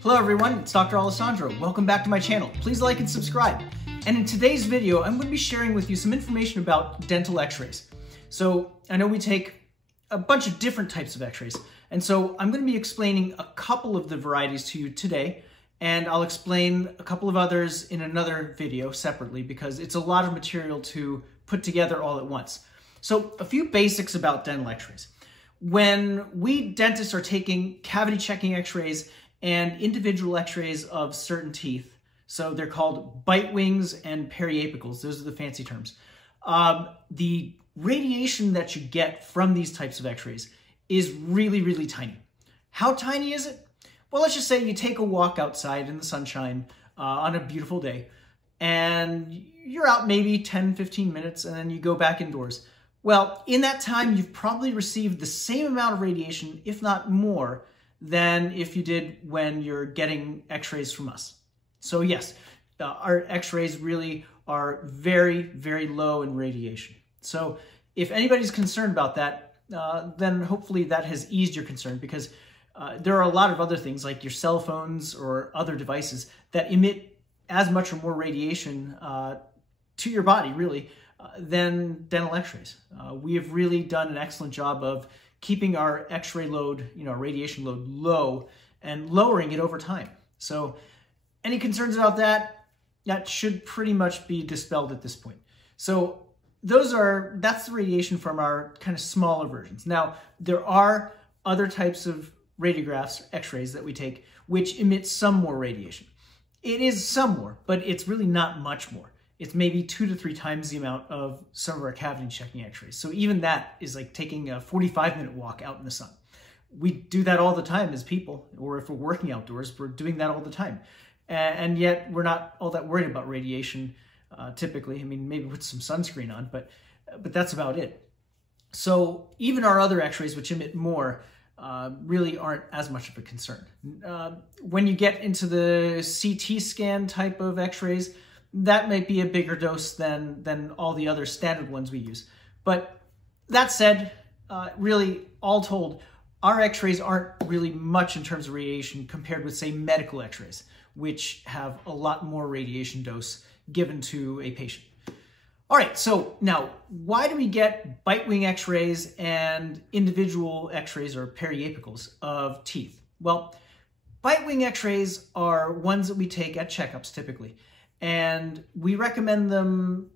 Hello everyone, it's Dr. Alessandro. Welcome back to my channel. Please like and subscribe. And in today's video, I'm going to be sharing with you some information about dental x-rays. So I know we take a bunch of different types of x-rays, and so I'm going to be explaining a couple of the varieties to you today, and I'll explain a couple of others in another video separately because it's a lot of material to put together all at once. So a few basics about dental x-rays. When we dentists are taking cavity checking x-rays and individual x-rays of certain teeth, so they're called bitewings and periapicals, those are the fancy terms. The radiation that you get from these types of x-rays is really, really tiny. How tiny is it? Well, let's just say you take a walk outside in the sunshine on a beautiful day, and you're out maybe 10-15 minutes, and then you go back indoors. Well, in that time, you've probably received the same amount of radiation, if not more, than if you did when you're getting x-rays from us. So yes, our x-rays really are very, very low in radiation. So if anybody's concerned about that, then hopefully that has eased your concern, because there are a lot of other things like your cell phones or other devices that emit as much or more radiation to your body, really, than dental x-rays. We have really done an excellent job of keeping our x-ray load, our radiation load low and lowering it over time. So any concerns about that, that should pretty much be dispelled at this point. So that's the radiation from our kind of smaller versions. Now, there are other types of radiographs, x-rays that we take, which emit some more radiation. It is some more, but it's really not much more. It's maybe 2 to 3 times the amount of some of our cavity checking x-rays. So even that is like taking a 45-minute walk out in the sun. We do that all the time as people, or if we're working outdoors, we're doing that all the time. And yet we're not all that worried about radiation typically. I mean, maybe with some sunscreen on, but that's about it. So even our other x-rays, which emit more, really aren't as much of a concern. When you get into the CT scan type of x-rays, that might be a bigger dose than all the other standard ones we use. But that said, really, all told, our x-rays aren't really much in terms of radiation compared with, say, medical x-rays, which have a lot more radiation dose given to a patient. All right, so now, why do we get bitewing x-rays and individual x-rays or periapicals of teeth? Well, bitewing x-rays are ones that we take at checkups typically. And we recommend them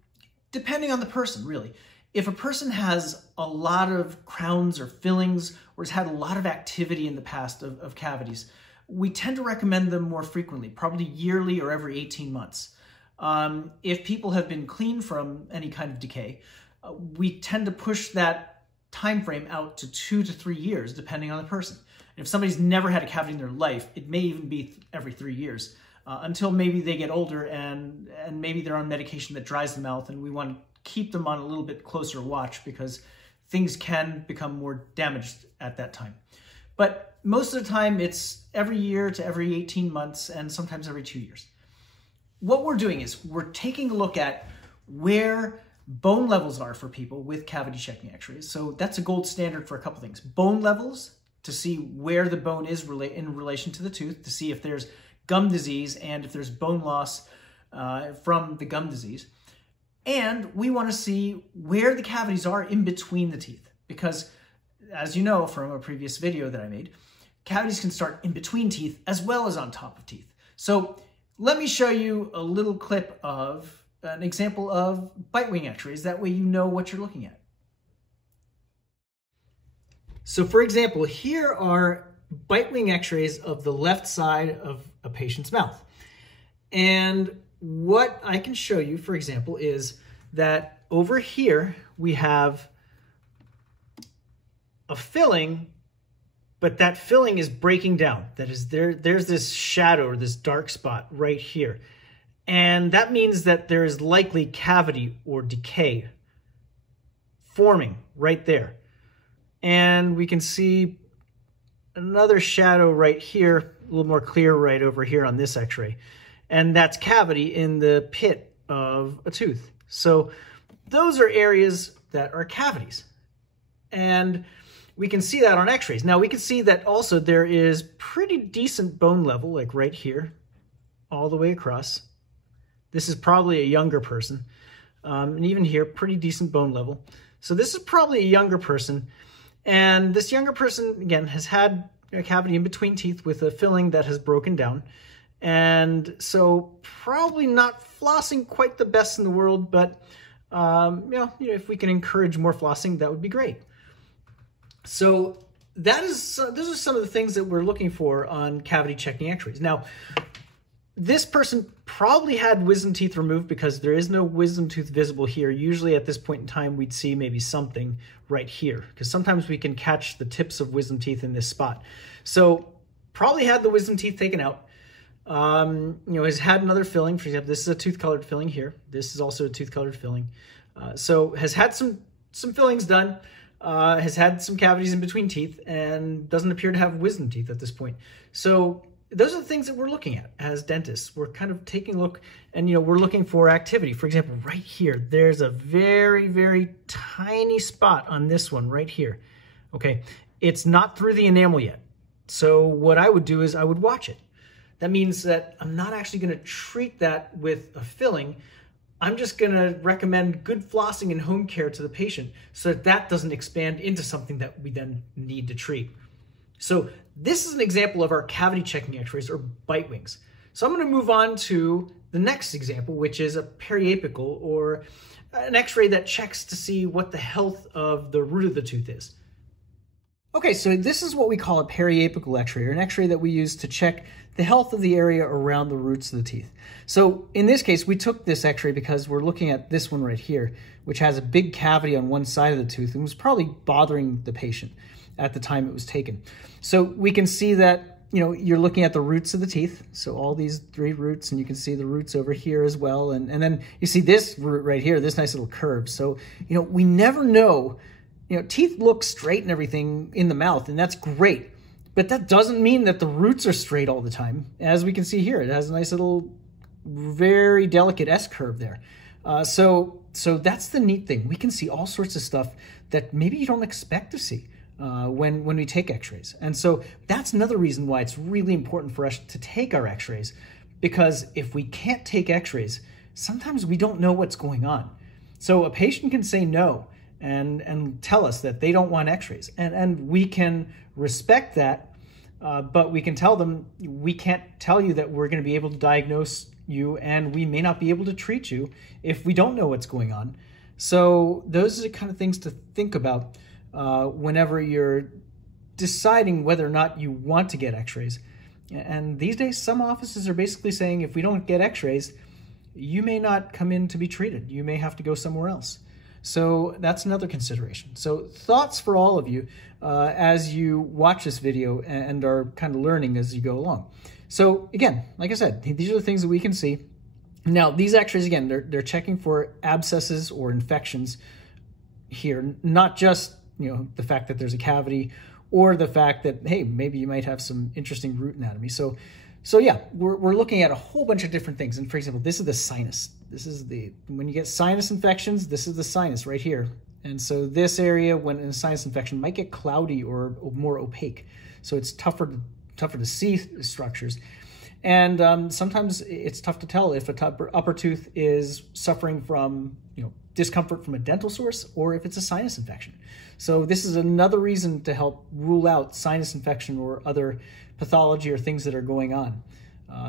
depending on the person, really. If a person has a lot of crowns or fillings or has had a lot of activity in the past of cavities, we tend to recommend them more frequently, probably yearly or every 18 months. If people have been clean from any kind of decay, we tend to push that time frame out to 2 to 3 years, depending on the person. And if somebody's never had a cavity in their life, it may even be every 3 years. Until maybe they get older and maybe they're on medication that dries the mouth, and we want to keep them on a little bit closer watch because things can become more damaged at that time. But most of the time it's every year to every 18 months and sometimes every 2 years. What we're doing is we're taking a look at where bone levels are for people with cavity checking x-rays. So that's a gold standard for a couple things. Bone levels, to see where the bone is in relation to the tooth, to see if there's gum disease and if there's bone loss from the gum disease. And we want to see where the cavities are in between the teeth, because as you know from a previous video that I made, cavities can start in between teeth as well as on top of teeth. So let me show you a little clip of an example of bitewing x-rays. That way you know what you're looking at. So for example, here are bitewing x-rays of the left side of a patient's mouth. And what I can show you, for example, is that over here we have a filling, but that filling is breaking down. That is, there's this shadow or this dark spot right here. And that means that there is likely cavity or decay forming right there. And we can see another shadow right here, a little more clear right over here on this x-ray. And that's cavity in the pit of a tooth. So those are areas that are cavities. And we can see that on x-rays. Now we can see that also there is pretty decent bone level, like right here, all the way across. This is probably a younger person. And even here, pretty decent bone level. So this is probably a younger person. And this younger person, again, has had a cavity in between teeth with a filling that has broken down. And so probably not flossing quite the best in the world, but if we can encourage more flossing, that would be great. So those are some of the things that we're looking for on cavity checking x-rays. Now, this person probably had wisdom teeth removed because there is no wisdom tooth visible here. Usually at this point in time, we'd see maybe something right here because sometimes we can catch the tips of wisdom teeth in this spot. So probably had the wisdom teeth taken out. Has had another filling. For example, this is a tooth-colored filling here. This is also a tooth-colored filling. So has had some fillings done, has had some cavities in between teeth, and doesn't appear to have wisdom teeth at this point. So those are the things that we're looking at as dentists. We're kind of taking a look, and we're looking for activity. For example, right here, there's a very, very tiny spot on this one right here. Okay, it's not through the enamel yet. So what I would do is I would watch it. That means that I'm not actually going to treat that with a filling. I'm just going to recommend good flossing and home care to the patient so that that doesn't expand into something that we then need to treat. So this is an example of our cavity checking x-rays, or Bitewings. So I'm going to move on to the next example, which is a periapical, or an x-ray that checks to see what the health of the root of the tooth is. Okay, so this is what we call a periapical x-ray, or an x-ray that we use to check the health of the area around the roots of the teeth. So in this case, we took this x-ray because we're looking at this one right here, which has a big cavity on one side of the tooth and was probably bothering the patient at the time it was taken. So we can see that, you're looking at the roots of the teeth. So all these 3 roots, and you can see the roots over here as well. And then you see this root right here, this nice little curve. So, we never know. Teeth look straight and everything in the mouth, and that's great. But that doesn't mean that the roots are straight all the time. As we can see here, it has a nice little, very delicate S-curve there. So that's the neat thing. We can see all sorts of stuff that maybe you don't expect to see when we take x-rays. And so that's another reason why it's really important for us to take our x-rays, because if we can't take x-rays, sometimes we don't know what's going on. So a patient can say no and tell us that they don't want x-rays. And we can respect that, but we can tell them, we can't tell you that we're going to be able to diagnose you, and we may not be able to treat you if we don't know what's going on. So those are the kind of things to think about whenever you're deciding whether or not you want to get x-rays. And these days, some offices are basically saying, if we don't get x-rays, you may not come in to be treated. You may have to go somewhere else. So that's another consideration. So thoughts for all of you as you watch this video and are kind of learning as you go along. So again, like I said, these are the things that we can see. Now, these x-rays, again, they're checking for abscesses or infections here, not just the fact that there's a cavity or the fact that, hey, maybe you might have some interesting root anatomy. So yeah, we're looking at a whole bunch of different things. And for example, this is the sinus. This is when you get sinus infections, this is the sinus right here. And so this area, when in a sinus infection, might get cloudy or more opaque. So it's tougher to see structures. And sometimes it's tough to tell if a upper tooth is suffering from discomfort from a dental source or if it's a sinus infection. So this is another reason to help rule out sinus infection or other pathology or things that are going on.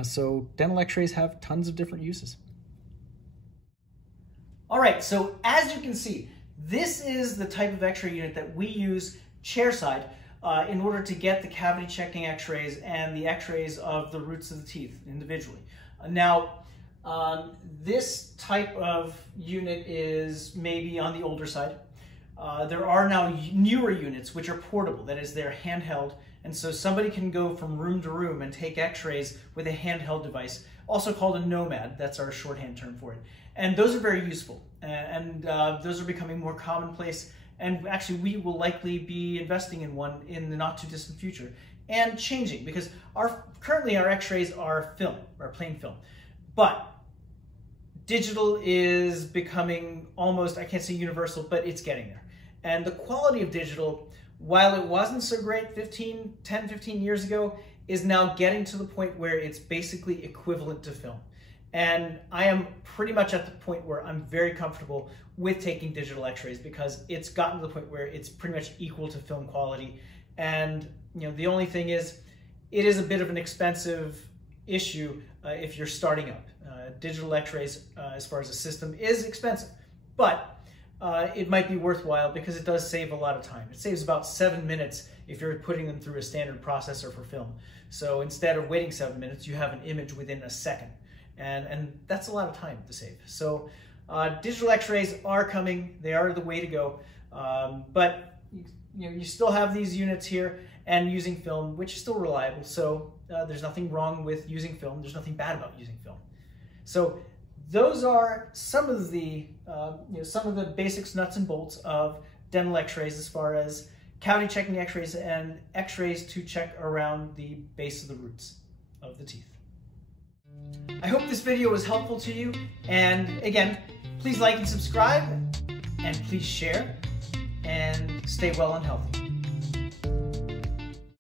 So dental x-rays have tons of different uses. All right, so as you can see, this is the type of x-ray unit that we use chairside in order to get the cavity checking x-rays and the x-rays of the roots of the teeth individually. Now, this type of unit is maybe on the older side. There are now newer units which are portable, that is, they're handheld, and so somebody can go from room to room and take x-rays with a handheld device, also called a nomad. That's our shorthand term for it. And those are very useful, and those are becoming more commonplace, and actually we will likely be investing in one in the not too distant future, and changing, because currently our x-rays are film, or plain film, but digital is becoming almost, I can't say universal, but it's getting there. And the quality of digital, while it wasn't so great 10, 15 years ago, is now getting to the point where it's basically equivalent to film. And I am pretty much at the point where I'm very comfortable with taking digital x-rays because it's gotten to the point where it's pretty much equal to film quality. And the only thing is, it is a bit of an expensive issue if you're starting up. Digital x-rays, as far as a system, is expensive, but it might be worthwhile because it does save a lot of time. It saves about 7 minutes if you're putting them through a standard processor for film. So instead of waiting 7 minutes, you have an image within a second. And that's a lot of time to save. So digital x-rays are coming. They are the way to go. But you still have these units here and using film, which is still reliable. So there's nothing wrong with using film. There's nothing bad about using film. So those are some of the basics, nuts and bolts of dental x-rays as far as cavity checking x-rays and x-rays to check around the base of the roots of the teeth. I hope this video was helpful to you, and again, please like and subscribe, and please share, and stay well and healthy.